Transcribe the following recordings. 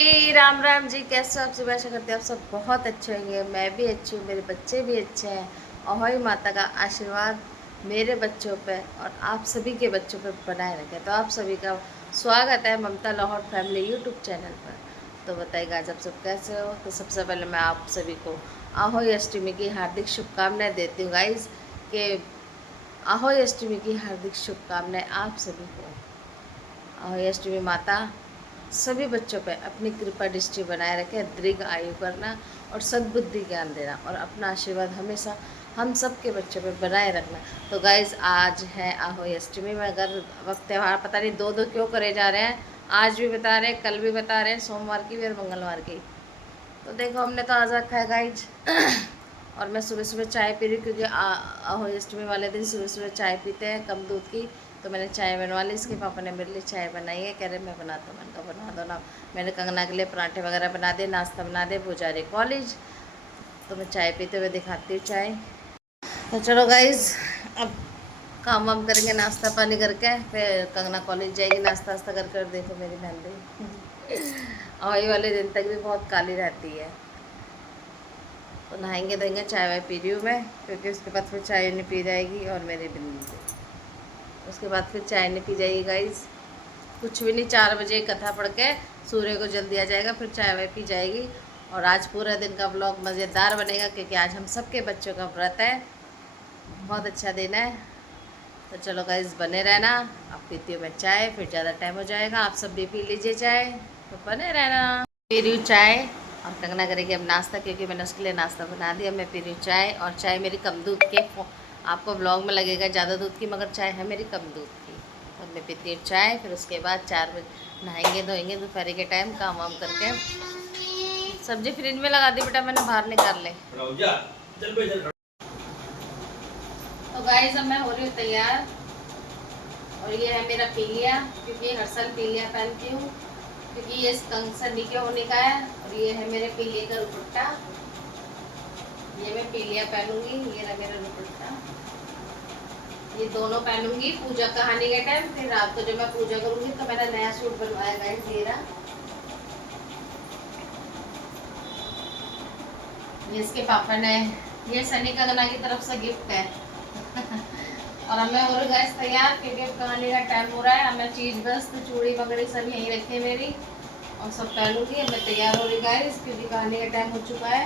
राम राम जी, कैसे हो आप सब? आशा करते हैं आप सब बहुत अच्छे होंगे। मैं भी अच्छी हूँ, मेरे बच्चे भी अच्छे हैं। और माता का आशीर्वाद मेरे बच्चों पे और आप सभी के बच्चों पे बनाए रखे। तो आप सभी का स्वागत है ममता लाहौर फैमिली यूट्यूब चैनल पर। तो बताइएगा आज आप सब कैसे हो। तो सबसे पहले मैं आप सभी को आहोई अष्टमी की हार्दिक शुभकामनाएं देती हूँ गाइज के आहोई अष्टमी की हार्दिक शुभकामनाएं आप सभी को। आहोई अष्टमी माता सभी बच्चों पे अपनी कृपा दृष्टि बनाए रखे, दीर्घ आयु करना और सद्बुद्धि ज्ञान देना और अपना आशीर्वाद हमेशा हम सब के बच्चों पे बनाए रखना। तो गाइज आज है आहोई अष्टमी में, अगर वक्त त्यौहार पता नहीं दो दो क्यों करे जा रहे हैं, आज भी बता रहे हैं, कल भी बता रहे हैं, सोमवार की भी और मंगलवार की। तो देखो हमने तो आज रखा है गाइज और मैं सुबह सुबह चाय पी रही हूँ क्योंकि आहोई अष्टमी वाले दिन सुबह सुबह चाय पीते हैं कम दूध की। तो मैंने चाय बनवा ली, इसके पापा ने मेरे लिए चाय बनाई है, कह रहे मैं बनाता हूँ। मैंने कहा बना दो ना। मैंने कंगना के लिए पराठे वगैरह बना दिए, नाश्ता बना दिया, वो जा रही कॉलेज। तो मैं चाय पीते हुए दिखाती हूँ चाय। तो चलो गाइज अब काम वाम करेंगे, नाश्ता पानी करके फिर कंगना कॉलेज जाएगी, नाश्ता वास्ता कर देखो मेरी बहन आहोई वाले दिन तक भी बहुत काली रहती है। तो नहाएंगे धोएंगे, चाय वाय पी रही हूँ मैं क्योंकि उसके बाद फिर चाय नहीं पी जाएगी और मेरी बिल्ली उसके बाद फिर चाय नहीं पी जाएगी गाइज। कुछ भी नहीं, 4 बजे कथा पढ़ के सूर्य को जल दिया जाएगा, फिर चाय वाय पी जाएगी। और आज पूरा दिन का ब्लॉग मज़ेदार बनेगा क्योंकि आज हम सबके बच्चों का व्रत है, बहुत अच्छा दिन है। तो चलो गाइज बने रहना। अब पीती हूँ मैं चाय, फिर ज़्यादा टाइम हो जाएगा, आप सब भी पी लीजिए चाय, तो बने रहना। पी रही हूँ चाय और कंगना करेगी अब नाश्ता क्योंकि मैंने उसके लिए नाश्ता बना दिया। मैं पी रही हूँ चाय और चाय मेरी कम दूध के, आपको ब्लॉग में लगेगा ज़्यादा दूध की, मगर चाय है मेरी कम दूध की। तो मैं पीती हूँ चाय, फिर उसके बाद 4 बजे नहाएंगे धोएंगे दोपहर के टाइम, काम वाम करके। सब्जी फ्रिज में लगा दी बेटा मैंने, बाहर निकाल ले। तो गाइस अब मैं हो रही हूँ तैयार और ये है मेरा पीलिया, क्योंकि हर साल पीलिया पहनती हूँ क्योंकि ये सनी के होने का है। और ये है मेरे पीलिए का दुपट्टा, ये मैं पीलिया पहनूंगी। ये रहा मेरा दुपट्टा, ये दोनों पहनूंगी पूजा कहानी के टाइम। फिर रात को जब मैं पूजा करूंगी तो मेरा नया सूट बनवाया गाइस, ये रहा। ये इसके पापा ने, ये सनी कंगना की तरफ से गिफ्ट है और हमें हो रही गैस तैयार क्योंकि अब कहानी का टाइम हो रहा है। हमें चीज बस तो चूड़ी पगड़ी सब यहीं रखी मेरी और सब पहनूंगी। अब मैं तैयार हो रही गाइस क्योंकि कहानी का टाइम हो चुका है।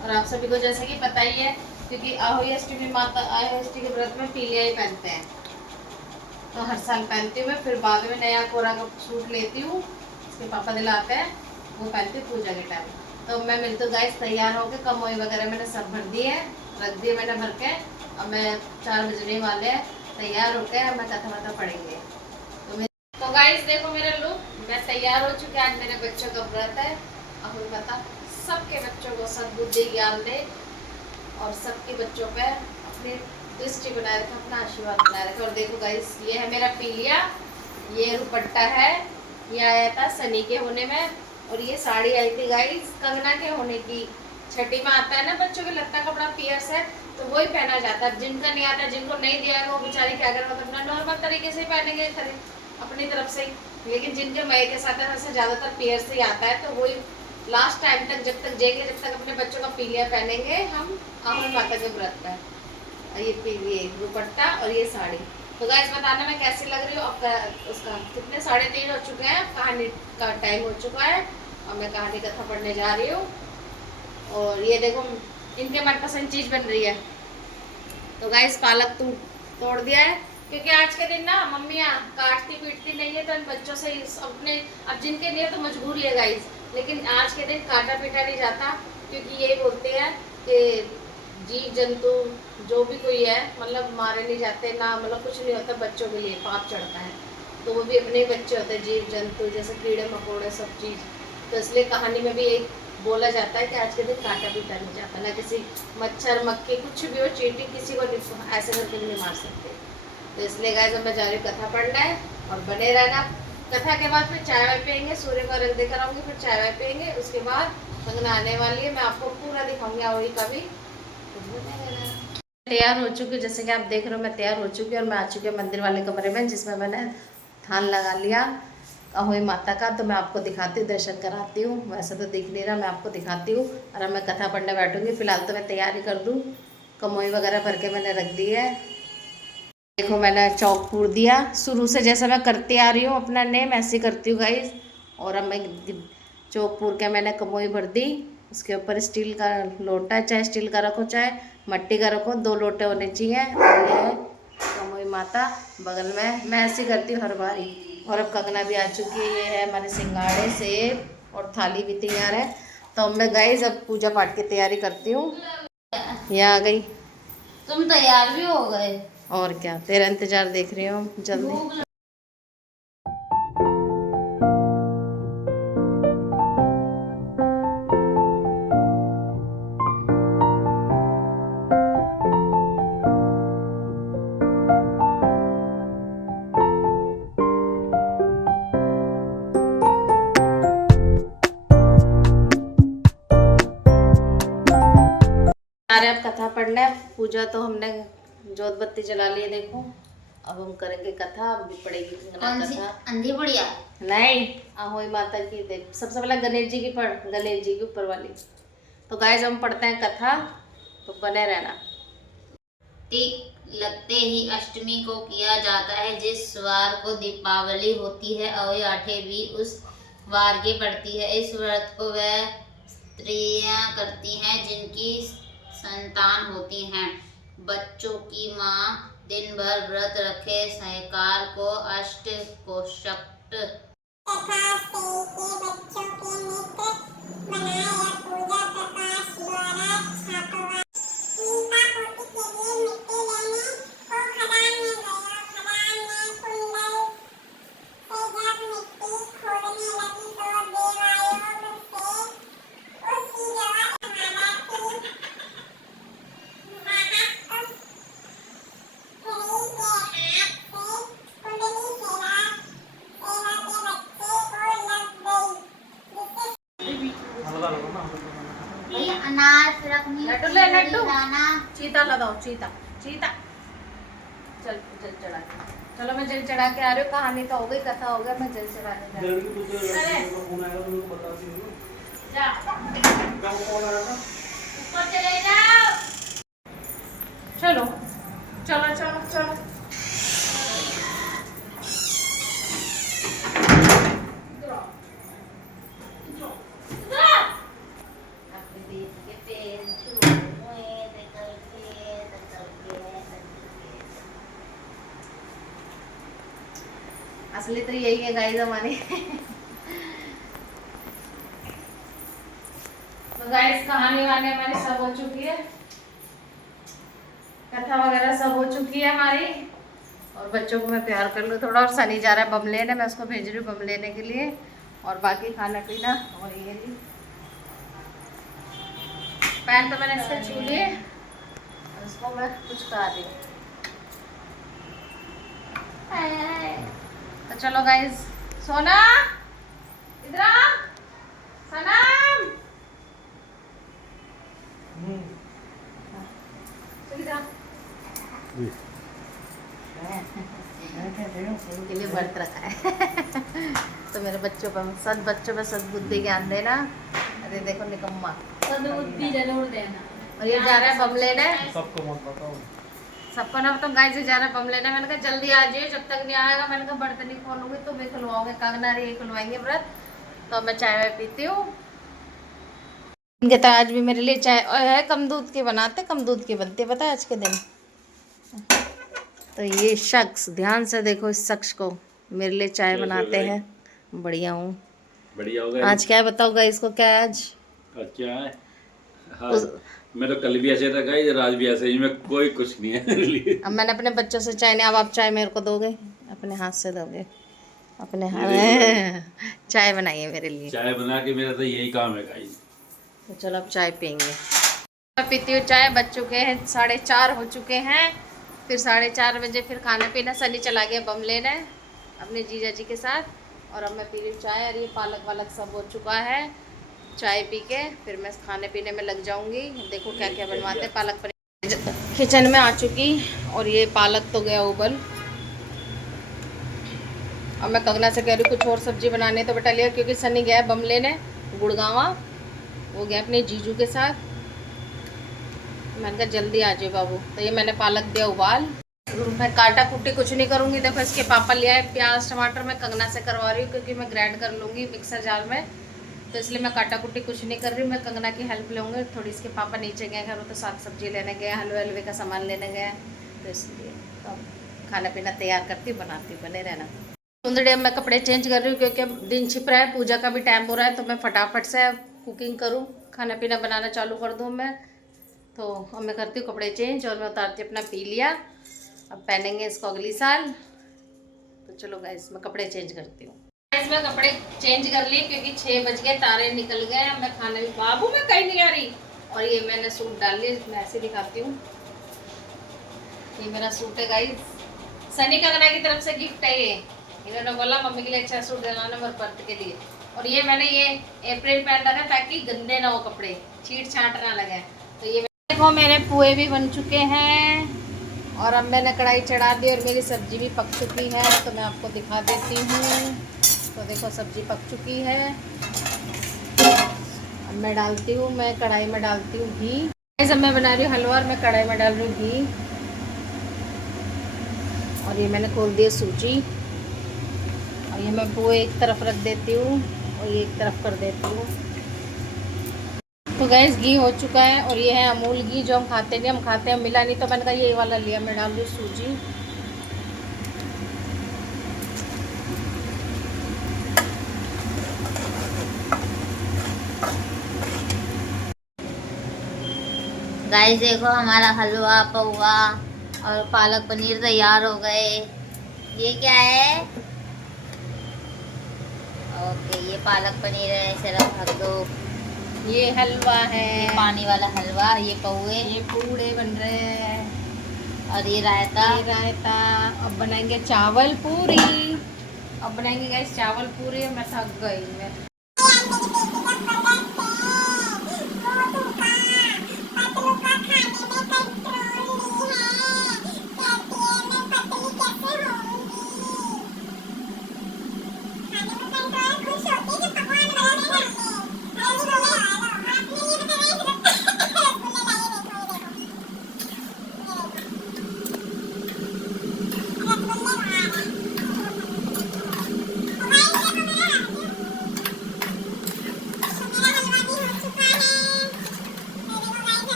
और आप सभी को जैसे कि पता ही है क्योंकि आहोई अष्टमी माता आहोई अष्टमी के व्रत में पीलिया ही पहनते हैं, तो हर साल पहनती हूँ मैं। फिर बाद में नया कोरा का सूट लेती हूँ, इसके पापा दिलाते हैं, वो पहनती हूँ पूजा के टाइम। तो मैं मिलती हूँ गाइस तैयार होकर, कमोई वगैरह मैंने सब भर दिए, रख दिए मैंने भर के। अब मैं 4 बजने वाले हैं, तैयार होकर हमें कथा वथा पढ़ेंगे। तो गाइस देखो मेरा लुक, मैं तैयार हो चुकी। आज मेरे बच्चों का व्रत है। अब बता सबके बच्चों को सद्बुद्धि ज्ञान दे और सबके बच्चों पे अपनी दृष्टि बनाए रखे, अपना आशीर्वाद बनाए रखे। और देखो गाइस ये है मेरा पीलिया, ये दुपट्टा है, ये आया था सनी के होने में। और ये साड़ी आई थी गाइस कंगना के होने की। छठी में आता है ना बच्चों के लत्ता कपड़ा पियर से, तो वही पहना जाता है। जिनका नहीं आता, जिनको नहीं दिया है वो बेचारे क्या करें, मतलब अपना नॉर्मल तरीके से पहनेंगे अपनी तरफ से। लेकिन जिनके मई के साथ है ज़्यादातर पियर से ही आता है, तो वही लास्ट टाइम तक जब तक जाएंगे, जब तक अपने बच्चों का पीलिया पहनेंगे हम आहोई माता के व्रत में। ये दुपट्टा और ये साड़ी। तो गाइस बताना मैं कैसी लग रही हूँ। अब उसका कितने 3:30 हो चुके हैं, कहानी का टाइम हो चुका है और मैं कहानी कथा पढ़ने जा रही हूँ। और ये देखो इनके मनपसंद चीज़ बन रही है। तो गाइस पालक तोड़ दिया है क्योंकि आज के दिन ना मम्मियाँ काटती पीटती नहीं है, तो इन बच्चों से अपने, अब जिनके लिए तो मजबूरी है गाइस, लेकिन आज के दिन काटा पीटा नहीं जाता क्योंकि ये बोलते हैं कि जीव जंतु जो भी कोई है मतलब मारे नहीं जाते ना, मतलब कुछ नहीं होता, बच्चों के लिए पाप चढ़ता है। तो वो भी अपने बच्चे होते हैं जीव जंतु, जैसे कीड़े मकोड़े सब चीज़। तो इसलिए कहानी में भी एक बोला जाता है कि आज के दिन काटा पीटा नहीं जाता, ना किसी मच्छर मक्खी कुछ भी हो, चींटी किसी को ऐसे करके नहीं मार सकते। तो इसलिए गाइस मैं जा रही हूँ कथा पढ़ना है और बने रहना। कथा के बाद फिर चाय वाय पियेंगे, सूर्य को रख देकर आऊँगी, फिर चाय वाय पियेंगे। उसके बाद कंगना आने वाली है, मैं आपको पूरा दिखाऊंगी आहोई का भी। तैयार हो चुकी हूँ, जैसे कि आप देख रहे हो मैं तैयार हो चुकी हूँ और मैं आ चुकी हूँ मंदिर वाले कमरे में, जिसमें मैंने थान लगा लिया। अहोई माता का, तो मैं आपको दिखाती हूँ, दर्शन कराती हूँ। वैसे तो दिख नहीं रहा, मैं आपको दिखाती हूँ। और अब मैं कथा पढ़ने बैठूँगी। फिलहाल तो मैं तैयारी कर दूँ, कमोई वगैरह भर के मैंने रख दी है। देखो मैंने चौक पूर दिया, शुरू से जैसा मैं करती आ रही हूँ अपना नेम ऐसे ही करती हूँ गाइस। और अब मैं चौक पूर के मैंने कमोई भर दी। उसके ऊपर स्टील का लोटा, चाहे स्टील का रखो चाहे मट्टी का रखो, 2 लोटे होने चाहिए। और ये है कमोई माता बगल में, मैं ऐसे करती हूँ हर बारी। और अब कंगना भी आ चुकी है, ये है हमारे सिंगाड़े सेब और थाली भी तैयार है। तो अब मैं गाइस अब पूजा पाठ की तैयारी करती हूँ। ये आ गई, तुम तैयार भी हो गए। और क्या, तेरा इंतजार देख रही हूँ जल्दी। अरे अब कथा पढ़ना है, पूजा तो हमने जोत बत्ती जला ली है देखो। अब हम करेंगे कथा, अब भी पढ़ेगी कौन सी? कथा। अंधी बुढ़िया? नहीं, अहोई माता की देख। सबसे पहले गणेश जी की पढ़, गणेश जी की ऊपर वाली। तो गाइस हम पढ़ते हैं कथा, तो बने रहना। टिक लगते ही अष्टमी को किया जाता है, जिस वार को दीपावली होती है। अहोई आठे भी उस वार की पड़ती है। इस व्रत को वह स्त्रियां करती हैं जिनकी संतान होती हैं। बच्चों की माँ दिन भर व्रत रखे सहकार को अष्ट कोष्ठक तथा से के बच्चों के मित्र बनाए या पूजा प्रकाश द्वारा छापवा नीता पोती के लिए मिट्टी लेने को खदान में गया। खदान में कुंडल से जब मिट्टी खोदने लगी तो देवायोग से उसकी जगह माता की अनार लड्डू ले, लड्डू चीता लगाओ, चीता चीता। चल जल चढ़ा के, चलो मैं जल चढ़ा के आ रही हूँ। कहानी तो हो गई, कथा हो गया, मैं जल चढ़ाने जा रही हूँ। जा ऊपर चले जाओ। चलो चलो चलो चलो। असली तो यही है गाइस हमारे। तो गाइस कहानी वानी हमारी सब हो चुकी है, कथा वगैरह सब हो चुकी है हमारी। और बच्चों को मैं प्यार कर लूँ थोड़ा। और सनी जा रहा है बम लेने, मैं उसको भेज रही हूँ बम लेने के लिए। और बाकी खाना पीना, और ये ली पैन तो मैंने इसके छू लिए, और इसको मैं कुछ खा रही हूँ। तो चलो गाइस, सोना इधर आ, सनम इनके लिए व्रत रखा है। तो मेरे बच्चों पर, सब बच्चों पर सद्बुद्धि ज्ञान देना। अरे देखो निकम्मा, सद्बुद्धि जरूर देना। और ये जा रहा है बम लेने, सबको मत बताओ, सबको ना बताओ। गाइस से जा रहा है बम लेने। मैंने कहा जल्दी आ जाइए, जब तक नहीं आएगा मैंने कहा बर्तन नहीं खोलूंगी, तुम भी खुलवाओगे, कंगना रही खुलवाएंगे व्रत। तो मैं चाय वाय पीती हूँ। इनके तो आज भी मेरे लिए चाय है, कम दूध की बनाते, कम दूध की बनती है, पता है आज के दिन। तो ये शख्स, ध्यान से देखो इस शख्स को, मेरे लिए चाय बनाते हैं। बढ़िया हूँ, बढ़िया हो गया। आज क्या है बताओ इसको, क्या है आज? क्या है? हाँ, मैं तो कल भी ऐसे था गाइस, आज भी ऐसे ही, मैं कोई कुछ नहीं है मेरे लिए। अब मैंने अपने बच्चों से चाय नहीं, अब आप चाय मेरे को दोगे, अपने हाथ से दोगे, अपने हाथ। चाय बनाइए मेरे लिए, चाय बना के, मेरा तो यही काम है गाइस। तो चलो अब चाय पियेंगे। मैं पीती हूँ चाय, बज चुके हैं 4:30 हो चुके हैं। फिर 4:30 बजे फिर खाना पीना। सनी चला गया बम लेने अपने जीजा जी के साथ, और अब मैं पी रही हूँ चाय। और ये पालक वालक सब हो चुका है। चाय पी के फिर मैं खाने पीने में लग जाऊंगी। देखो क्या क्या बनवाते हैं। पालक पनीर किचन में आ चुकी, और ये पालक तो गया उबल। अब मैं कंगना से कह रही हूँ कुछ और सब्जी बनाने, तो बेटा लिया, क्योंकि सनी गया है बम लेने गुड़गांवा, वो गया अपने जीजू के साथ। मैंने कहा जल्दी आ जाए बाबू। तो ये मैंने पालक दिया उबाल। मैं काटा कुटी कुछ नहीं करूँगी। देखो इसके पापा लिया है प्याज टमाटर, मैं कंगना से करवा रही हूँ क्योंकि मैं ग्राइंड कर लूँगी मिक्सर जार में, तो इसलिए मैं काटा कुटी कुछ नहीं कर रही हूँ। मैं कंगना की हेल्प लूँगी थोड़ी। इसके पापा नीचे गए घर, वो तो साग सब्जी लेने गए, हलवे हलवे का सामान लेने गए, तो इसलिए तो खाना पीना तैयार करती बनाती, बने रहना। सुंदर मैं कपड़े चेंज कर रही हूँ क्योंकि अब दिन छिप रहा है, पूजा का भी टाइम हो रहा है, तो मैं फटाफट से कुकिंग करूँ, खाना पीना बनाना चालू कर दूँ मैं। तो अब मैं करती हूँ कपड़े चेंज और मैं उतारती अपना पी लिया। अब पहनेंगे इसको अगली साल। तो चलो गाइस मैं कपड़े चेंज करती हूँ। गाइस मैं कपड़े चेंज कर लिए क्योंकि 6 बज गए, तारे निकल गए। अब मैं खाने भी, बाबू मैं कहीं नहीं आ रही। और ये मैंने सूट डाल लिया, मैं ऐसे दिखाती हूँ। ये मेरा सूट है गाइस, सनी कंगना की तरफ से गिफ्ट है ये। इन्होंने बोला मम्मी के लिए अच्छा सूट दिलाना मेरे बर्थ के लिए। और ये मैंने ये अप्रैल पहन रखा है ताकि गंदे ना हो कपड़े, छीट छाट ना लगे। तो ये देखो मेरे पुए भी बन चुके हैं और अब मैंने कढ़ाई चढ़ा दी और मेरी सब्जी भी पक चुकी है, तो मैं आपको दिखा देती हूँ। तो देखो सब्जी पक चुकी है। अब मैं डालती हूँ, मैं कढ़ाई में डालती हूँ घी। जब मैं बना रही हूँ हलवा और मैं कढ़ाई में डाल रही हूँ घी। और ये मैंने खोल दिया सूजी और ये मैं पुए एक तरफ रख देती हूँ और ये एक तरफ कर देती हूँ। तो गैस घी हो चुका है और ये है अमूल घी जो हम खाते नहीं, हम खाते हैं मिला नहीं, तो मैंने कहा ये वाला लिया। मैं डाल दूँ सूजी। गाइस देखो हमारा हलवा पौवा और पालक पनीर तैयार हो गए। ये क्या है? ओके ये पालक पनीर है, इसे रख दो। ये हलवा है, ये पानी वाला हलवा, ये पौवे, ये पूड़े बन रहे हैं और ये रायता। ये रायता। अब बनाएंगे चावल पूरी। अब बनाएंगे गाइस चावल पूरी। मैं थक गई मैं।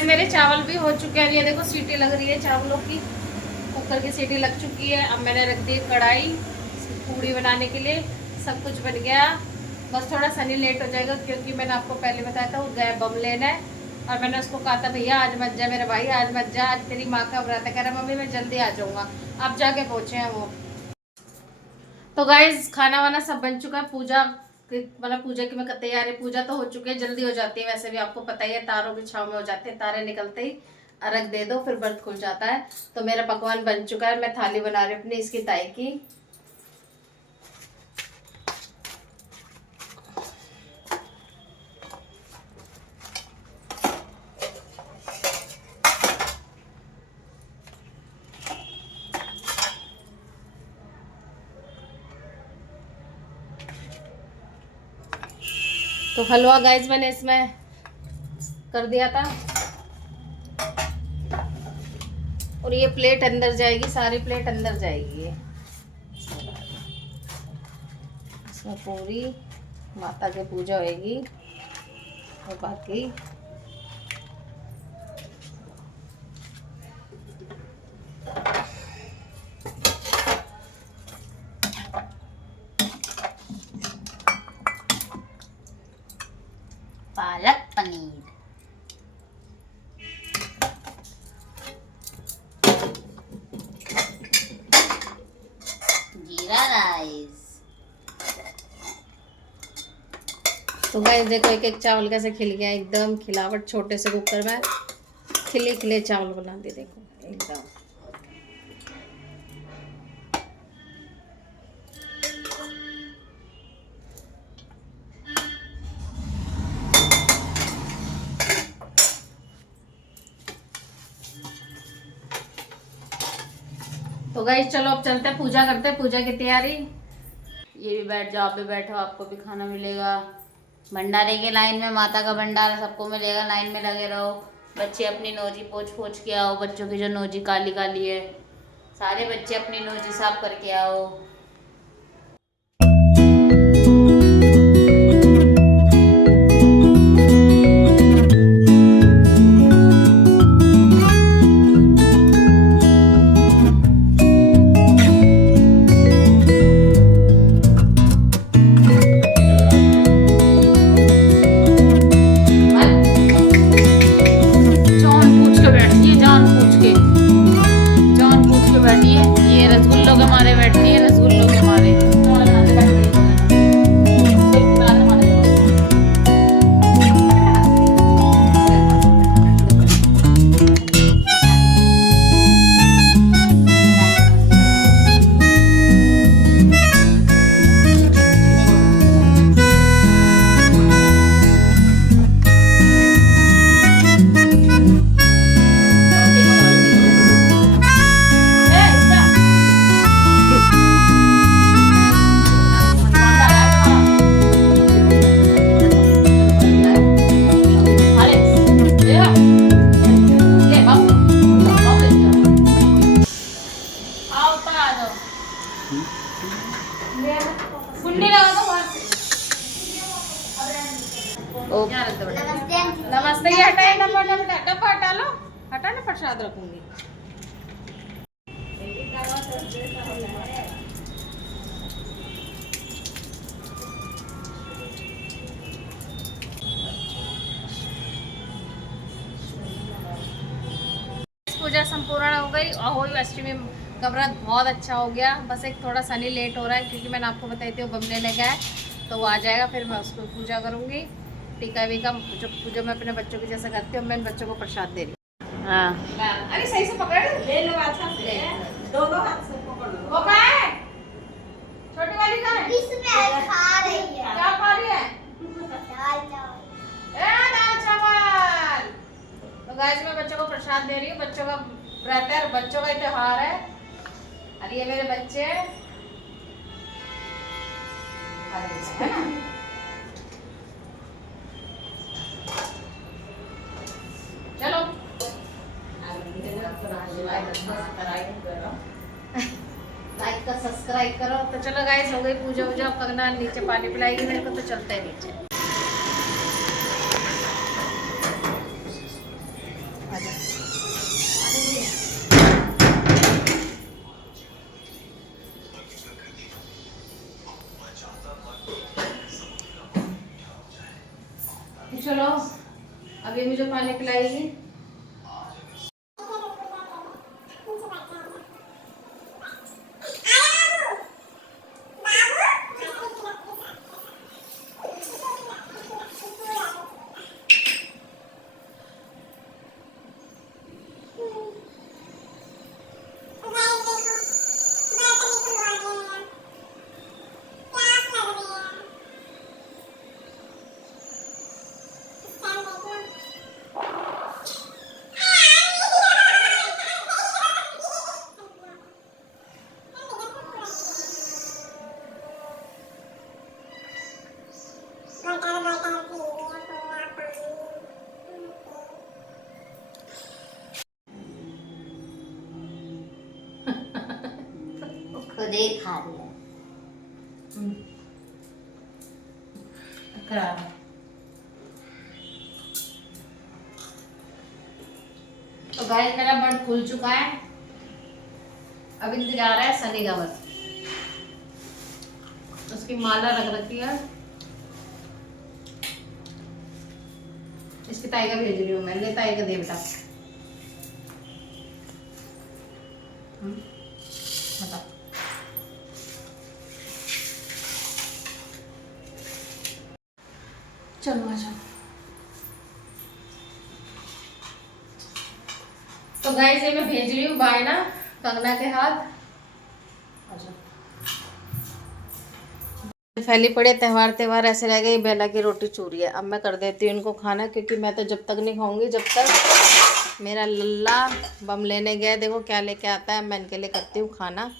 मेरे चावल भी हो चुके हैं। ये देखो सीटी लग रही है चावलों की, कुकर की सीटी लग चुकी है। अब मैंने रख दी कढ़ाई पूड़ी बनाने के लिए। सब कुछ बन गया, बस थोड़ा सनी लेट हो जाएगा क्योंकि मैंने आपको पहले बताया था वो गया बम लेना है। और मैंने उसको कहा था भैया आज मत जा मेरे भाई, आज मत जा, आज तेरी माँ का व्रत है। कह रहा मम्मी मैं जल्दी आ जाऊँगा। अब जाके पहुँचे हैं वो। तो गाइज खाना वाना सब बन चुका है। पूजा मतलब पूजा की मैं तैयारी, पूजा तो हो चुकी है, जल्दी हो जाती है वैसे भी, आपको पता ही है तारों की छाव में हो जाते हैं। तारे निकलते ही अर्घ दे दो फिर व्रत खुल जाता है। तो मेरा पकवान बन चुका है। मैं थाली बना रही हूँ अपनी इसकी ताई की। तो हलवा गाइस मैंने इसमें कर दिया था और ये प्लेट अंदर जाएगी, सारी प्लेट अंदर जाएगी। ये इसमें पूरी माता की पूजा होएगी और बाकी पालक पनीर, जीरा राइस। तो गाइस देखो एक एक चावल कैसे खिल गया, एकदम खिलावट। छोटे से कुकर में खिले खिले चावल बना दिए देखो। एकदम। तो गाइस चलो अब चलते हैं, पूजा करते हैं, पूजा की तैयारी। ये भी बैठ जाओ, आप भी बैठो, आपको भी खाना मिलेगा। भंडारे के लाइन में, माता का भंडारा सबको मिलेगा, लाइन में लगे रहो। बच्चे अपनी नोजी पोंछ पोंछ के आओ, बच्चों की जो नोजी काली काली है, सारे बच्चे अपनी नोजी साफ करके आओ। नमस्ते। ये हटाए डब्बा हटा लो, हटा ना, प्रसाद रखूंगी। पूजा संपूर्ण हो गई और होली अष्टमी का व्रत बहुत अच्छा हो गया। बस एक थोड़ा सनी लेट हो रहा है क्योंकि मैंने आपको बताई थी वो बम लेने गया है, तो वो आ जाएगा, फिर मैं उसको पूजा करूँगी। टीका वीका जो पूजा मैं अपने बच्चों की जैसा करती हूँ, मैं इन बच्चों को प्रसाद दे रही हूँ। हाँ अरे सही से पकड़ ले लो, अच्छा से दोनों हाथ से पकड़ लो। वो कहाँ है? छोटी वाली कहाँ है? इसमें खा रही है। क्या खा रही है? दाल चावल। दाल चावल। तो गाइस मैं बच्चों को प्रसाद दे रही हूँ। बच्चों का व्रत है, बच्चों का त्योहार है। अरे ये मेरे बच्चे है ना? चलो लाइक का सब्सक्राइब करो। तो चलो गाइस हो गई पूजा वूजा, कंगना नीचे पानी पिलाएगी मेरे को, तो चलते हैं नीचे। चलो अभी मुझे पानी पिलाएगी। खुद ही खा लिया। तो गाइस मेरा बर्ड खुल चुका है, अब इंतजार है सनी का बस। उसकी माला रख रखी है, इसकी ताई का भेज रही हूँ मैं। ले ताई का दे बेटा। बता चलो आ जाओ। तो तो गाइस ये मैं भेज रही हूँ बायना कंगना के हाथ। फैली पड़े त्योहार ऐसे रह गए। बेला की रोटी चूरी है, अब मैं कर देती हूँ इनको खाना, क्योंकि मैं तो जब तक नहीं खाऊंगी जब तक मेरा लल्ला बम लेने गया। देखो क्या लेके आता है, मैं इनके लिए करती हूँ खाना।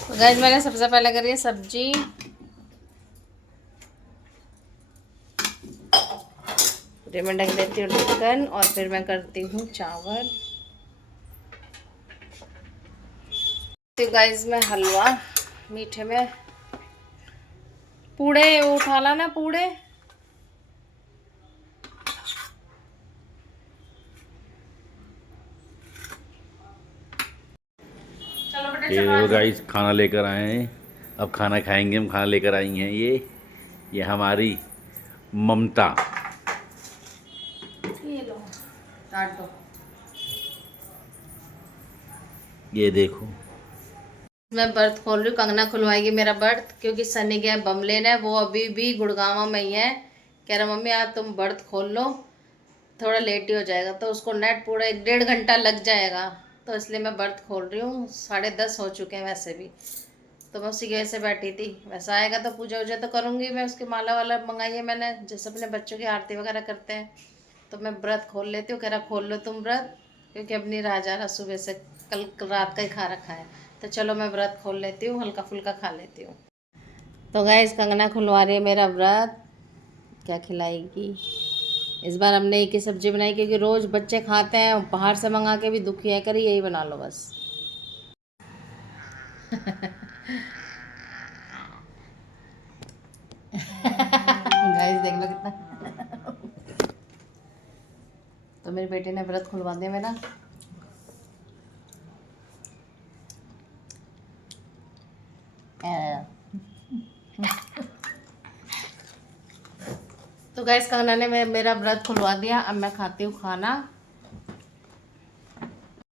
तो गाइस मैंने सबसे पहले करी है सब्जी। फिर मैं ढक देती हूँ ढक्कन और फिर मैं करती हूँ चावल। तो गाइस मैं हलवा मीठे में पूड़े उठा ला ना पूड़े। चलो बेटा ये देखो गाइस खाना लेकर आए हैं, अब खाना खाएंगे हम। खाना लेकर आई हैं ये हमारी ममता। ये लो काट दो। ये देखो मैं बर्थ खोल रही हूँ, कंगना खुलवाएगी मेरा बर्थ, क्योंकि सनी गया बम लेना है। वो अभी भी गुड़गांव में ही है। कह रहा मम्मी आज तुम बर्थ खोल लो, थोड़ा लेट ही हो जाएगा। तो उसको नेट पूरा 1-1.5 घंटा लग जाएगा, तो इसलिए मैं बर्थ खोल रही हूँ। 10:30 हो चुके हैं वैसे भी, तो मैं उसी की वजह से बैठी थी। वैसा आएगा तो पूजा वूजा तो करूँगी मैं। उसकी माला वाला मंगाई है मैंने, जैसे अपने बच्चों की आरती वगैरह करते हैं। तो मैं व्रत खोल लेती हूँ। कह रहा खोल लो तुम व्रत, क्योंकि अब नहीं रहा जा रहा, सुबह से कल रात का ही खा रखा है। तो चलो मैं व्रत खोल लेती हूँ, हल्का फुल्का खा लेती हूँ। तो गाइस कंगना खुलवा रही है मेरा व्रत। क्या खिलाएगी इस बार? हमने एक ही सब्जी बनाई, क्योंकि रोज़ बच्चे खाते हैं, बाहर से मंगा के भी दुखी है। करी यही बना लो बस। गाइस देख लो कितना। तो मेरी बेटी ने व्रत खुलवा दिया मेरा। तो गाइस कंगना ने मेरा व्रत खुलवा दिया। अब मैं खाती हूँ खाना।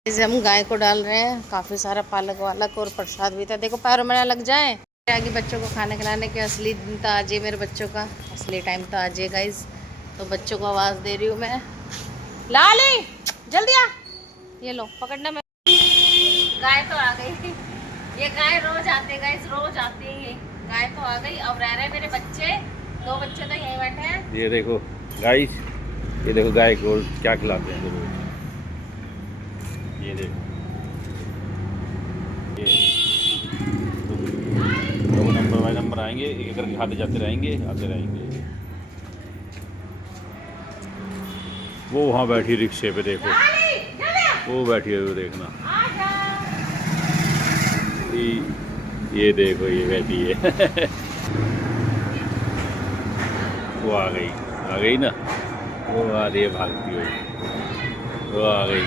इसे हम गाय को डाल रहे हैं काफ़ी सारा पालक वालक, और प्रसाद भी था। देखो पैरों में ना लग जाए। आगे बच्चों को खाने खिलाने के असली दिन तो आज ही, मेरे बच्चों का असली टाइम तो आज ही गाइस। तो बच्चों को आवाज़ दे रही हूँ मैं, लाली जल्दी आ, ये लो पकड़ना। मैं गाय तो आ गई। ये गाय रोज आते गाइस, रोज आती है ये गाय। तो आ गई। अब रह रहे मेरे बच्चे, 2 बच्चे तो यहीं बैठे हैं। ये देखो गाइस, ये देखो गाय को क्या खिलाते हैं रोज। ये देखो ये तो नंबर बाय नंबर आएंगे, एक एक करके खाते जाते रहेंगे, आते रहेंगे। वो वहाँ बैठी रिक्शे पे, देखो वो बैठी है, वो देखना। ये देखो ये बैठी है। वो आ गई ना, वो आ रही है भागती हुई, वो आ गई।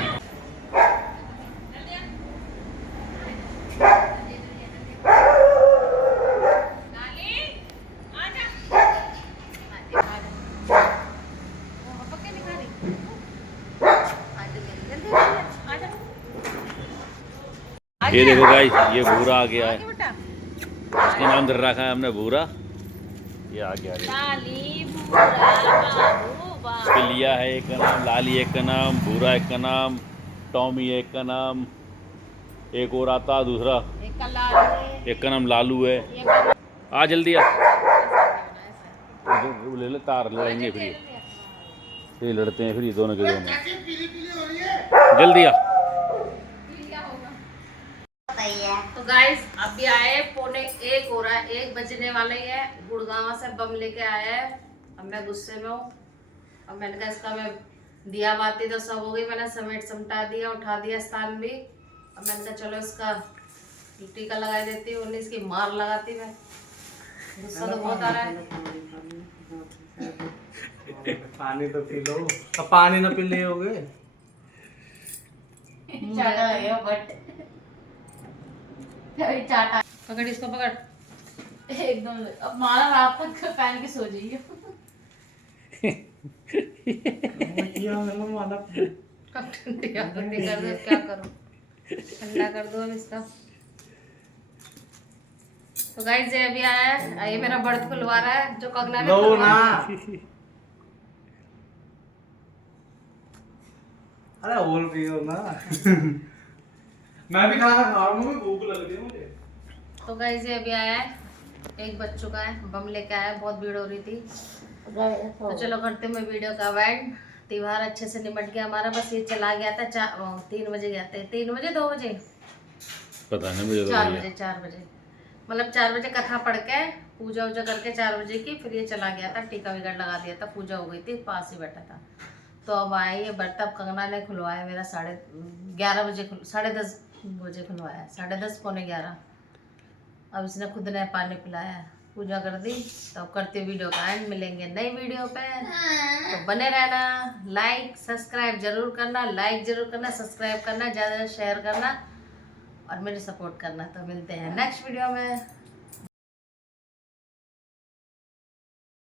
ये देखो गाइस, ये भूरा आ गया है। इसका नाम धर रखा है हमने भूरा। ये आ गया इसके लिया है एक का नाम लाली, एक का नाम भूरा, एक का नाम टॉमी, एक का नाम एक और आता दूसरा, एक का नाम लालू है। आ जल्दी आ, ले ले तार लड़ेंगे फिर ये लड़ते हैं फिर ये दोनों के दोनों। जल्दी आ। तो गाइस अभी आए 1:45 हो रहा है, 1 बजने वाले ही है। गुड़गांव से बम लेके आया है। अब मैं गुस्से में हूँ। अब मैंने कहा इसका मैं दिया बाती तो सब हो गई, मैंने समेट समटा दिया, उठा दिया स्थान भी। अब मैंने कहा चलो इसका टीका लगा देती हूँ, इसकी मार लगाती मैं। गुस्सा तो बहुत आ रहा है। पानी तो पी लो। अब पानी ना पी लिए होगे। पकड़ इसको, पकड़ एकदम। अब मारा रात तक पहन के सो जाइए। कब ठंडी कर दो, क्या करूं, ठंडा कर दो अब इसका। तो गाइस ये अभी आया है, ये मेरा बर्थ खुलवा रहा है, जो कंगना ने खुलवा। अरे और पियो ना। मैं भी खाना खा रहा हूँ, भूख लग रही है मुझे। तो गाइस ये अभी आया है, 1 बज चुका है, बम लेके आया है, बहुत भीड़ हो रही थी। तो चलो करते मैं वीडियो का एंड। त्योहार अच्छे से निपट गया हमारा, बस ये चला गया था 3 बजे गया था, 3 बजे 2 बजे पता नहीं मुझे तो 4 भैया। बजे 4 बजे मतलब 4 बजे कथा पढ़ के पूजा वूजा करके 4 बजे की, फिर ये चला गया था, टीका विकेट लगा दिया था, पूजा हो गई थी, पास ही बैठा था। तो अब आई ये बर्तन, कंगना ने खुलवाया मेरा 11:30 बजे, 10:30 बजे खुलवाया, 10:30 पौने 11। अब इसने खुद ने पानी पिलाया, पूजा कर दी। तो अब करते वीडियो का एंड, मिलेंगे नई वीडियो पे, तो बने रहना। लाइक सब्सक्राइब जरूर करना, लाइक जरूर करना, सब्सक्राइब करना, ज़्यादा शेयर करना और मेरी सपोर्ट करना। तो मिलते हैं नेक्स्ट वीडियो में।